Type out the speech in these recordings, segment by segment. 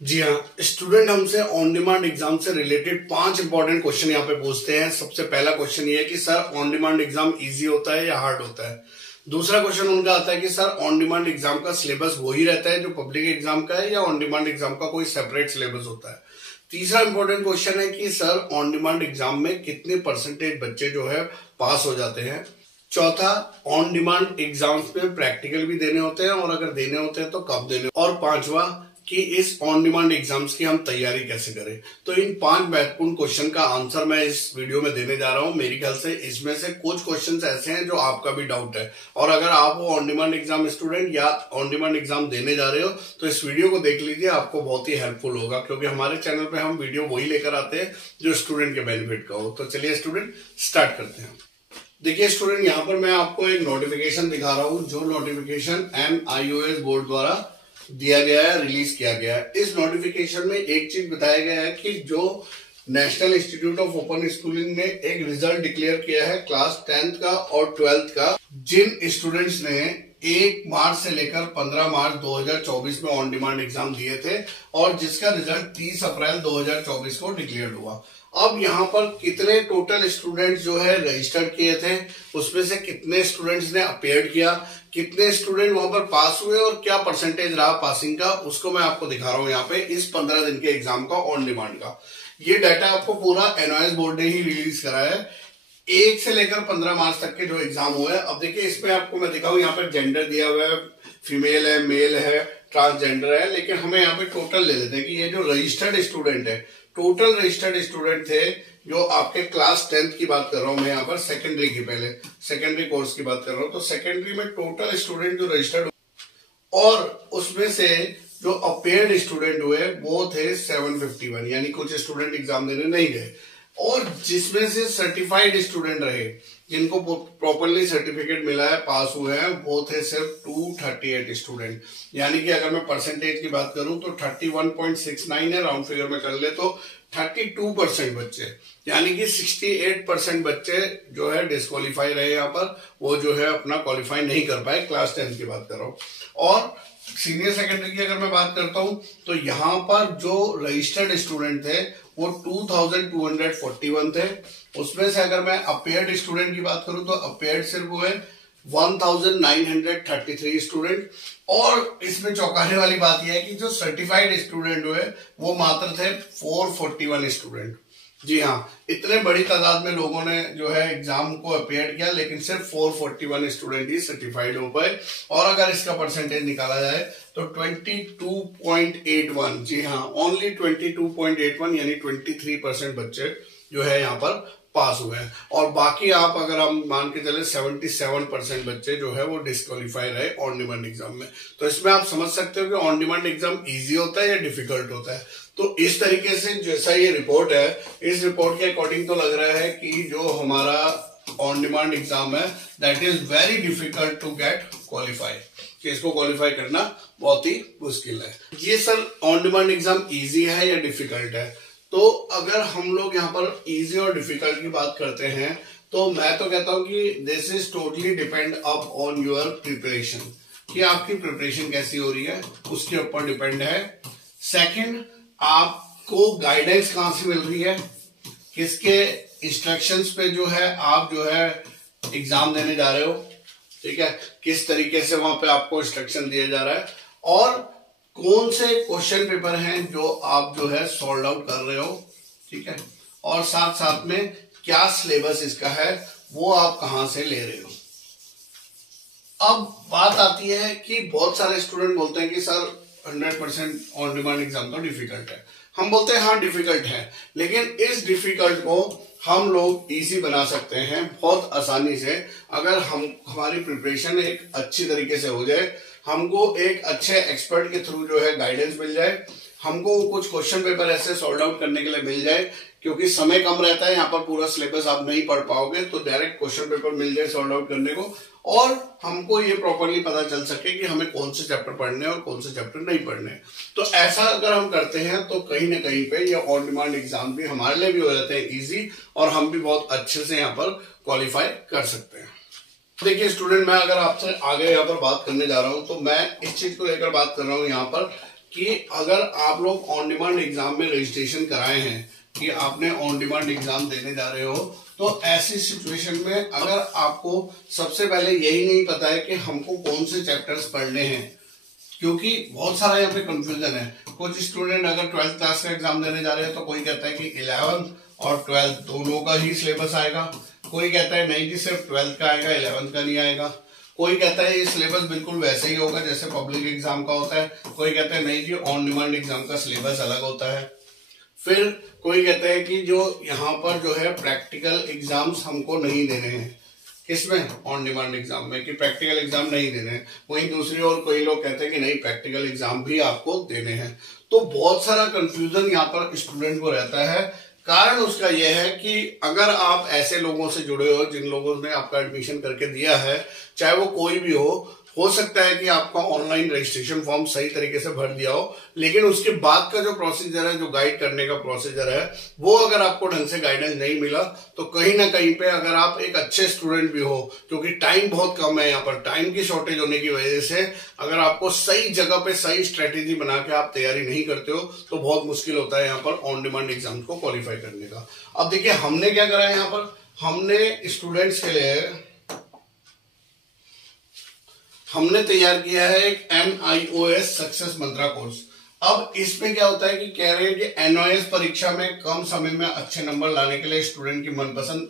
जी हाँ, स्टूडेंट हमसे on demand exam से रिलेटेड 5 इंपॉर्टेंट क्वेश्चन यहाँ पे पूछते हैं। सबसे पहला क्वेश्चन ये है कि sir on demand exam easy होता है या हार्ड होता है। दूसरा क्वेश्चन उनका आता है कि सर ऑन डिमांड एग्जाम का सिलेबस वही रहता है जो पब्लिक एग्जाम का है या ऑन डिमांड एग्जाम का कोई सेपरेट सिलेबस होता है। तीसरा इंपॉर्टेंट क्वेश्चन है कि सर ऑन डिमांड एग्जाम में कितने परसेंटेज बच्चे जो है पास हो जाते हैं। चौथा, ऑन डिमांड एग्जाम्स में प्रैक्टिकल भी देने होते हैं और अगर देने होते हैं तो कब देने। और पांचवा कि इस ऑन डिमांड एग्जाम्स की हम तैयारी कैसे करें। तो इन 5 महत्वपूर्ण क्वेश्चन का आंसर मैं इस वीडियो में देने जा रहा हूं। मेरे ख्याल से इसमें से कुछ क्वेश्चंस ऐसे हैं जो आपका भी डाउट है और अगर आप वो ऑन डिमांड एग्जाम स्टूडेंट या ऑन डिमांड एग्जाम देने जा रहे हो तो इस वीडियो को देख लीजिए, आपको बहुत ही हेल्पफुल होगा क्योंकि हमारे चैनल पे हम वीडियो वही लेकर आते हैं जो स्टूडेंट के बेनिफिट का हो। तो चलिए स्टूडेंट स्टार्ट करते हैं। देखिए स्टूडेंट, यहाँ पर मैं आपको एक नोटिफिकेशन दिखा रहा हूँ जो नोटिफिकेशन MIOS बोर्ड द्वारा दिया गया है, रिलीज किया गया है। इस नोटिफिकेशन में एक चीज बताया गया है कि जो national institute of open schooling ने एक रिजल्ट डिक्लेयर किया है क्लास 10th का और 12th का, जिन स्टूडेंट्स ने 1 मार्च से लेकर 15 मार्च 2024 में ऑन डिमांड एग्जाम दिए थे और जिसका रिजल्ट 30 अप्रैल 2024 को डिक्लेयर हुआ। अब यहाँ पर कितने टोटल स्टूडेंट्स जो है रजिस्टर्ड किए थे, उसमें से कितने स्टूडेंट्स ने अपीयर किया, कितने स्टूडेंट वहां पर पास हुए और क्या परसेंटेज रहा पासिंग का, उसको मैं आपको दिखा रहा हूं यहाँ पे इस 15 दिन के एग्जाम का ऑन डिमांड का। ये डाटा आपको पूरा NIOS बोर्ड ने ही रिलीज करा है 1 से लेकर 15 मार्च तक के जो एग्जाम हुए हैं। अब देखिए इसमें आपको मैं दिखाऊं, यहाँ पर जेंडर दिया हुआ है, फीमेल है, मेल है, ट्रांसजेंडर है, लेकिन हमें यहाँ पे टोटल ले लेते हैं कि ये जो रजिस्टर्ड स्टूडेंट है, टोटल रजिस्टर्ड स्टूडेंट थे जो आपके क्लास 10th की बात कर रहा हूं मैं यहाँ पर, सेकेंडरी की, पहले सेकेंडरी कोर्स की बात कर रहा हूं। तो सेकेंडरी में टोटल स्टूडेंट जो रजिस्टर्ड और उसमें से जो अपेयर्ड स्टूडेंट हुए वो थे 751, यानी कुछ स्टूडेंट एग्जाम देने नहीं गए। और जिसमें से सर्टिफाइड स्टूडेंट रहे जिनको प्रॉपरली सर्टिफिकेट मिला है, पास हुए हैं, वो थे सिर्फ 238 स्टूडेंट। यानी कि अगर मैं परसेंटेज की बात करूं तो 31.69 है, राउंड फिगर में कर ले तो 32% बच्चे, यानी कि 68% बच्चे जो है डिस्क्वालीफाई रहे यहाँ पर, वो जो है अपना क्वालिफाई नहीं कर पाए। क्लास 10 की बात कर रहा हूँ। और सीनियर सेकेंडरी की अगर मैं बात करता हूं तो यहाँ पर जो रजिस्टर्ड स्टूडेंट थे वो 2241 थे। उसमें से अगर मैं अपेयर्ड स्टूडेंट की बात करूं तो अपेयर्ड सिर्फ हुए 1933 स्टूडेंट। और इसमें चौंकाने वाली बात यह है कि जो सर्टिफाइड स्टूडेंट हुए वो मात्र थे 441 स्टूडेंट। जी हाँ, इतने बड़ी तादाद में लोगों ने जो है एग्जाम को अपेयर किया, लेकिन सिर्फ 441 स्टूडेंट ही सर्टिफाइड हो पाए। और अगर इसका परसेंटेज निकाला जाए तो 22.81, जी हाँ, ओनली 22.81 यानी 23% बच्चे जो है यहाँ पर पास हुए हैं। और बाकी आप अगर हम मान के चले 77% बच्चे जो है वो डिस्क्वालीफाई रहे ऑन डिमांड एग्जाम में। तो इसमें आप समझ सकते हो कि ऑन डिमांड एग्जाम इजी होता है या डिफिकल्ट होता है। तो इस तरीके से जैसा ये रिपोर्ट है, इस रिपोर्ट के अकॉर्डिंग तो लग रहा है कि जो हमारा ऑन डिमांड एग्जाम है that is very difficult to get qualify, कि इसको क्वालिफाई करना बहुत ही मुश्किल है। ये sir on demand exam easy है या डिफिकल्ट है? तो अगर हम लोग यहाँ पर इजी और डिफिकल्ट की बात करते हैं तो मैं तो कहता हूं कि this is totally depend up on your preparation, कि आपकी प्रिपरेशन कैसी हो रही है उसके ऊपर डिपेंड है। सेकंड, आपको गाइडेंस कहां से मिल रही है, किसके इंस्ट्रक्शंस पे जो है आप जो है एग्जाम देने जा रहे हो, ठीक है, किस तरीके से वहां पे आपको इंस्ट्रक्शन दिया जा रहा है, और कौन से क्वेश्चन पेपर हैं जो आप जो है सॉल्व आउट कर रहे हो, ठीक है, और साथ साथ में क्या सिलेबस इसका है वो आप कहां से ले रहे हो। अब बात आती है कि बहुत सारे स्टूडेंट बोलते हैं कि सर 100% ऑन डिमांड एग्जाम तो डिफिकल्ट है। हम बोलते हैं हाँ डिफिकल्ट है, लेकिन इस डिफिकल्ट को हम लोग इजी बना सकते हैं बहुत आसानी से अगर हमारी प्रिपरेशन एक अच्छी तरीके से हो जाए, हमको एक अच्छे एक्सपर्ट के थ्रू जो है गाइडेंस मिल जाए, हमको कुछ क्वेश्चन पेपर ऐसे सॉल्व आउट करने के लिए मिल जाए, क्योंकि समय कम रहता है यहाँ पर, पूरा सिलेबस आप नहीं पढ़ पाओगे, तो डायरेक्ट क्वेश्चन पेपर मिल जाए सॉल्व आउट करने को, और हमको ये प्रॉपरली पता चल सके कि हमें कौन से चैप्टर पढ़ने हैं और कौन से चैप्टर नहीं पढ़ने हैं। तो ऐसा अगर हम करते हैं तो कहीं ना कहीं पे ये ऑन डिमांड एग्जाम भी हमारे लिए भी हो जाते हैं इजी, और हम भी बहुत अच्छे से यहाँ पर क्वालिफाई कर सकते हैं। देखिए स्टूडेंट, मैं अगर आपसे आगे यहाँ पर बात करने जा रहा हूँ तो मैं इस चीज को लेकर बात कर रहा हूँ यहाँ पर कि अगर आप लोग ऑन डिमांड एग्जाम में रजिस्ट्रेशन कराए हैं कि आपने ऑन डिमांड एग्जाम देने जा रहे हो, तो ऐसी सिचुएशन में अगर आपको सबसे पहले यही नहीं पता है कि हमको कौन से चैप्टर्स पढ़ने हैं, क्योंकि बहुत सारा यहाँ पे कंफ्यूजन है। कुछ स्टूडेंट अगर 12th क्लास का एग्जाम देने जा रहे हैं तो कोई कहता है कि 11th और 12th दोनों का ही सिलेबस आएगा, कोई कहता है नहीं कि सिर्फ 12th का आएगा 11th का नहीं आएगा, कोई कहता है ये सिलेबस बिल्कुल वैसे ही होगा जैसे पब्लिक एग्जाम का होता है, कोई कहता है नहीं कि ऑन डिमांड एग्जाम का सिलेबस अलग होता है। फिर कोई कहता है कि जो यहाँ पर जो है प्रैक्टिकल एग्जाम्स हमको नहीं देने हैं, किसमें, ऑन डिमांड एग्जाम में, कि प्रैक्टिकल एग्जाम नहीं देने हैं। वहीं दूसरी ओर कोई लोग कहते हैं कि नहीं प्रैक्टिकल एग्जाम भी आपको देने हैं। तो बहुत सारा कंफ्यूजन यहाँ पर स्टूडेंट को रहता है। कारण उसका यह है कि अगर आप ऐसे लोगों से जुड़े हो जिन लोगों ने आपका एडमिशन करके दिया है, चाहे वो कोई भी हो सकता है कि आपका ऑनलाइन रजिस्ट्रेशन फॉर्म सही तरीके से भर दिया हो, लेकिन उसके बाद का जो प्रोसीजर है, जो गाइड करने का प्रोसीजर है, वो अगर आपको ढंग से गाइडेंस नहीं मिला तो कहीं ना कहीं पे अगर आप एक अच्छे स्टूडेंट भी हो, क्योंकि टाइम बहुत कम है यहाँ पर, टाइम की शॉर्टेज होने की वजह से अगर आपको सही जगह पे सही स्ट्रेटेजी बना के आप तैयारी नहीं करते हो तो बहुत मुश्किल होता है यहाँ पर ऑन डिमांड एग्जाम को क्वालिफाई करने का। अब देखिए हमने क्या करा है यहाँ पर, हमने स्टूडेंट्स के लिए हमने तैयार किया है एक NIOS सक्सेस मंत्रा कोर्स। अब इसमें क्या होता है कि कह रहे हैं कि NIOS परीक्षा में कम समय में अच्छे नंबर लाने के लिए स्टूडेंट की मनपसंद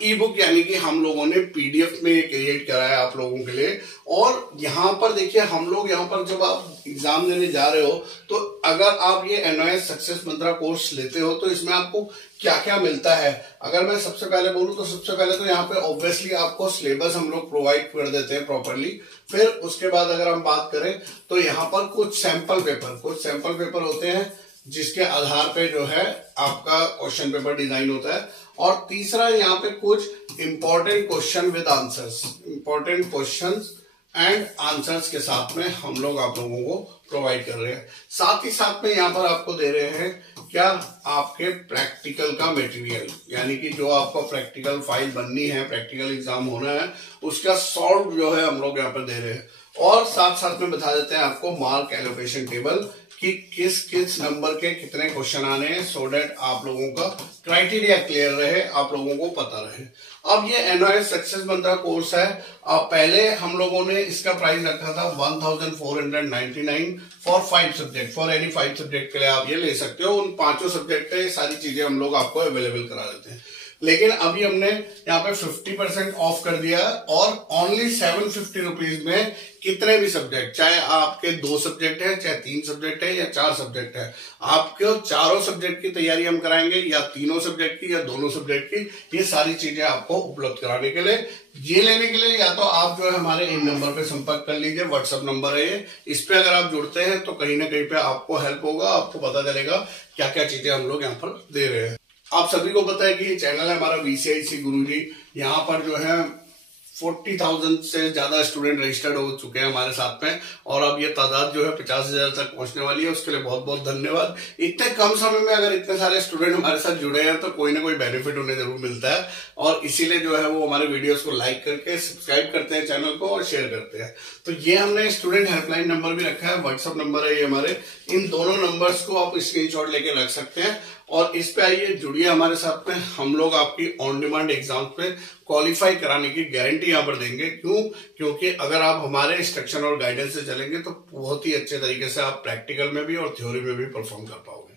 ई बुक यानी कि हम लोगों ने PDF में क्रिएट करा है आप लोगों के लिए। और यहाँ पर देखिए हम लोग यहाँ पर जब आप एग्जाम देने जा रहे हो तो अगर आप ये NIOS सक्सेस मंत्रा कोर्स लेते हो तो इसमें आपको क्या क्या मिलता है। अगर मैं सबसे पहले बोलूं तो सबसे पहले तो यहाँ पे ऑब्वियसली आपको सिलेबस हम लोग प्रोवाइड कर देते हैं प्रॉपरली। फिर उसके बाद अगर हम बात करें तो यहाँ पर कुछ सैंपल पेपर होते हैं जिसके आधार पे जो है आपका क्वेश्चन पेपर डिजाइन होता है। और तीसरा यहाँ पे कुछ important question with answers, important questions and answers के साथ में हम लोग आप लोगों को प्रोवाइड कर रहे हैं। साथ ही साथ में यहाँ पर आपको दे रहे हैं क्या, आपके प्रैक्टिकल का मटेरियल, यानी कि जो आपको प्रैक्टिकल फाइल बननी है, प्रैक्टिकल एग्जाम होना है, उसका सॉल्व जो है हम लोग यहाँ पर दे रहे हैं। और साथ साथ में बता देते हैं आपको मार्क एलोकेशन टेबल कि किस किस नंबर के कितने क्वेश्चन आने हैं, सो डेट आप लोगों का क्राइटेरिया क्लियर रहे, आप लोगों को पता रहे। अब ये NIOS सक्सेस मंत्रा कोर्स है। पहले हम लोगों ने इसका प्राइस रखा था 1499 for 5 subject, for any 5 subject के लिए आप ये ले सकते हो। उन 5 सब्जेक्ट के सारी चीजें हम लोग आपको अवेलेबल करा देते हैं। लेकिन अभी हमने यहाँ पे 50% ऑफ कर दिया और ओनली 750 रुपीज में कितने भी सब्जेक्ट, चाहे आपके 2 सब्जेक्ट है, चाहे 3 सब्जेक्ट है या 4 सब्जेक्ट है, आपके चारों सब्जेक्ट की तैयारी हम कराएंगे, या तीनों सब्जेक्ट की या दोनों सब्जेक्ट की। ये सारी चीजें आपको उपलब्ध कराने के लिए, ये लेने के लिए या तो आप जो है हमारे इन नंबर पे संपर्क कर लीजिए, व्हाट्सएप नंबर है ये, इस पे अगर आप जुड़ते हैं तो कहीं ना कहीं पे आपको हेल्प होगा, आपको पता चलेगा क्या क्या चीजें हम लोग यहाँ पर दे रहे हैं। आप सभी को पता है कि ये चैनल है हमारा VCIC गुरुजी। यहाँ पर जो है 40,000 से ज्यादा स्टूडेंट रजिस्टर्ड हो चुके हैं हमारे साथ में, और अब ये तादाद जो है 50,000 तक पहुंचने वाली है। उसके लिए बहुत बहुत धन्यवाद। इतने कम समय में अगर इतने सारे स्टूडेंट हमारे साथ जुड़े हैं तो कोई ना कोई बेनिफिट उन्हें जरूर मिलता है, और इसीलिए जो है वो हमारे वीडियोस को लाइक करके सब्सक्राइब करते हैं चैनल को और शेयर करते हैं। तो ये हमने स्टूडेंट हेल्पलाइन नंबर भी रखा है, व्हाट्सएप नंबर है ये हमारे। इन दोनों नंबर्स को आप स्क्रीनशॉट लेके रख सकते हैं और इस पे आइए, जुड़िए हमारे साथ में। हम लोग आपकी ऑन डिमांड एग्जाम पे क्वालिफाई कराने की गारंटी यहाँ पर देंगे। क्यों? क्योंकि अगर आप हमारे इंस्ट्रक्शन और गाइडेंस से चलेंगे तो बहुत ही अच्छे तरीके से आप प्रैक्टिकल में भी और थ्योरी में भी परफॉर्म कर पाओगे।